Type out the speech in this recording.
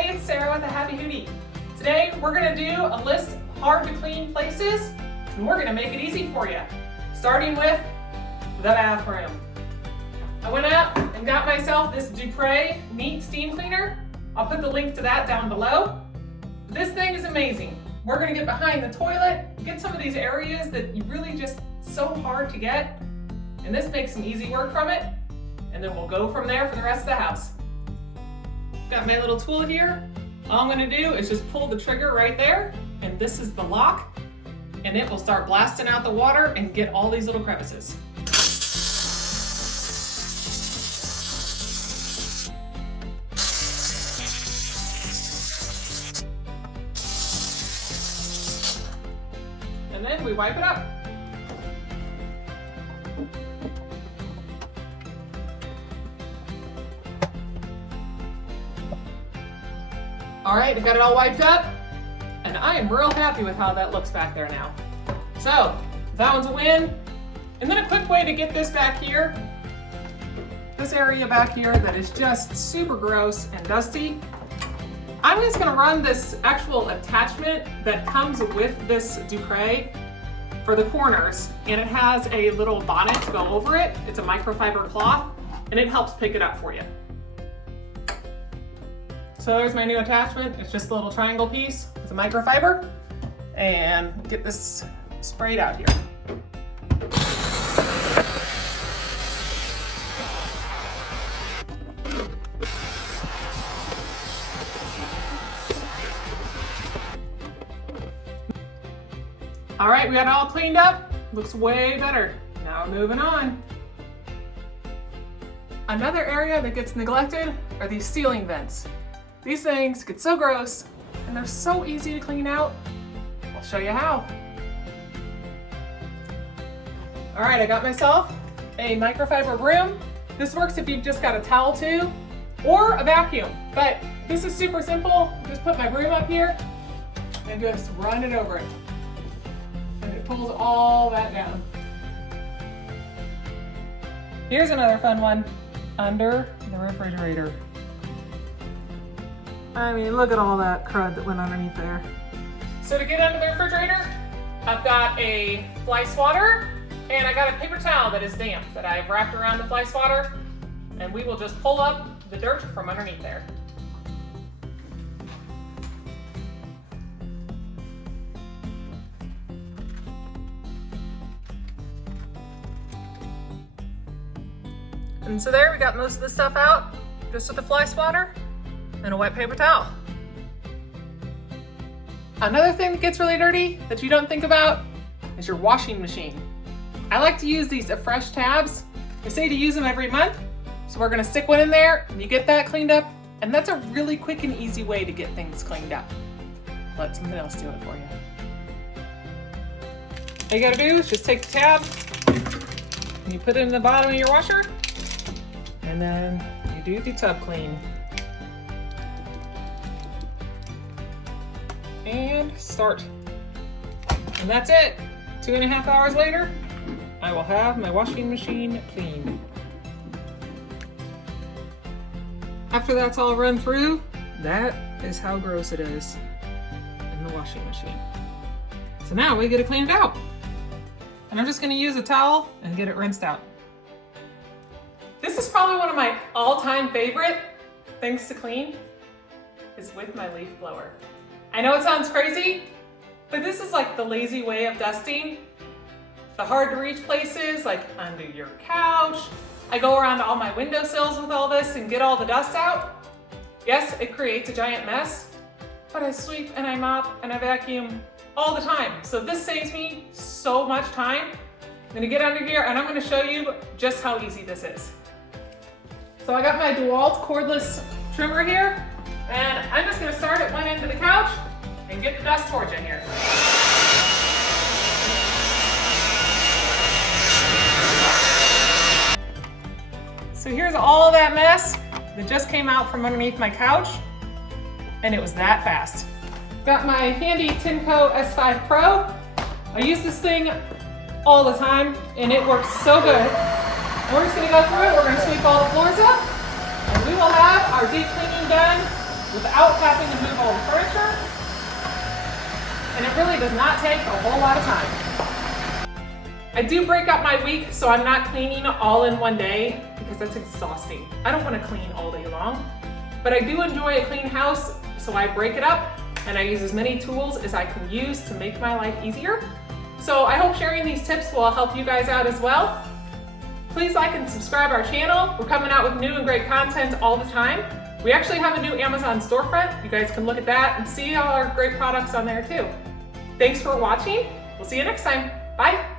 Hey, it's Sarah with a Happy Hootie. Today we're going to do a list of hard to clean places, and we're going to make it easy for you. Starting with the bathroom. I went out and got myself this Dupre Neat Steam Cleaner. I'll put the link to that down below. This thing is amazing. We're going to get behind the toilet, get some of these areas that you really just so hard to get, and this makes some easy work from it, and then we'll go from there for the rest of the house. Got my little tool here. All I'm going to do is just pull the trigger right there, and this is the lock, and it will start blasting out the water and get all these little crevices. And then we wipe it up. All right, I got it all wiped up, and I am real happy with how that looks back there now. So, that one's a win. And then a quick way to get this back here, this area back here that is just super gross and dusty. I'm just gonna run this actual attachment that comes with this Dupre for the corners, and it has a little bonnet to go over it. It's a microfiber cloth, and it helps pick it up for you. So there's my new attachment. It's just a little triangle piece with a microfiber, and get this sprayed out here. All right, we got it all cleaned up. Looks way better. Now we're moving on. Another area that gets neglected are these ceiling vents. These things get so gross, and they're so easy to clean out. I'll show you how. All right, I got myself a microfiber broom. This works if you've just got a towel too, or a vacuum. But this is super simple. Just put my broom up here and just run it over it. And it pulls all that down. Here's another fun one, under the refrigerator. I mean, look at all that crud that went underneath there. So to get under the refrigerator, I've got a fly swatter, and I got a paper towel that is damp that I've wrapped around the fly swatter, and we will just pull up the dirt from underneath there. And so there, we got most of the stuff out, just with the fly swatter and a wet paper towel. Another thing that gets really dirty that you don't think about is your washing machine. I like to use these fresh tabs. They say to use them every month, so we're gonna stick one in there and you get that cleaned up, and that's a really quick and easy way to get things cleaned up. Let something else do it for you. All you gotta do is just take the tab and you put it in the bottom of your washer, and then you do the tub clean. And start. And that's it. 2.5 hours later, I will have my washing machine clean. After that's all run through, that is how gross it is in the washing machine. So now we get to clean it out. And I'm just gonna use a towel and get it rinsed out. This is probably one of my all-time favorite things to clean, is with my leaf blower. I know it sounds crazy, but this is like the lazy way of dusting. The hard to reach places, like under your couch. I go around all my windowsills with all this and get all the dust out. Yes, it creates a giant mess, but I sweep and I mop and I vacuum all the time. So this saves me so much time. I'm gonna get under here and I'm gonna show you just how easy this is. So I got my DeWalt cordless trimmer here, and I'm just gonna start at one end of the couch and get the dust towards you here. So here's all that mess that just came out from underneath my couch, and it was that fast. Got my handy Timco S5 Pro. I use this thing all the time, and it works so good. We're just gonna go through it. We're gonna sweep all the floors up, and we will have our deep cleaning done without having to move all the furniture. And it really does not take a whole lot of time. I do break up my week, so I'm not cleaning all in one day because that's exhausting. I don't want to clean all day long, but I do enjoy a clean house, so I break it up and I use as many tools as I can use to make my life easier. So I hope sharing these tips will help you guys out as well. Please like and subscribe our channel. We're coming out with new and great content all the time. We actually have a new Amazon storefront. You guys can look at that and see all our great products on there too. Thanks for watching. We'll see you next time. Bye.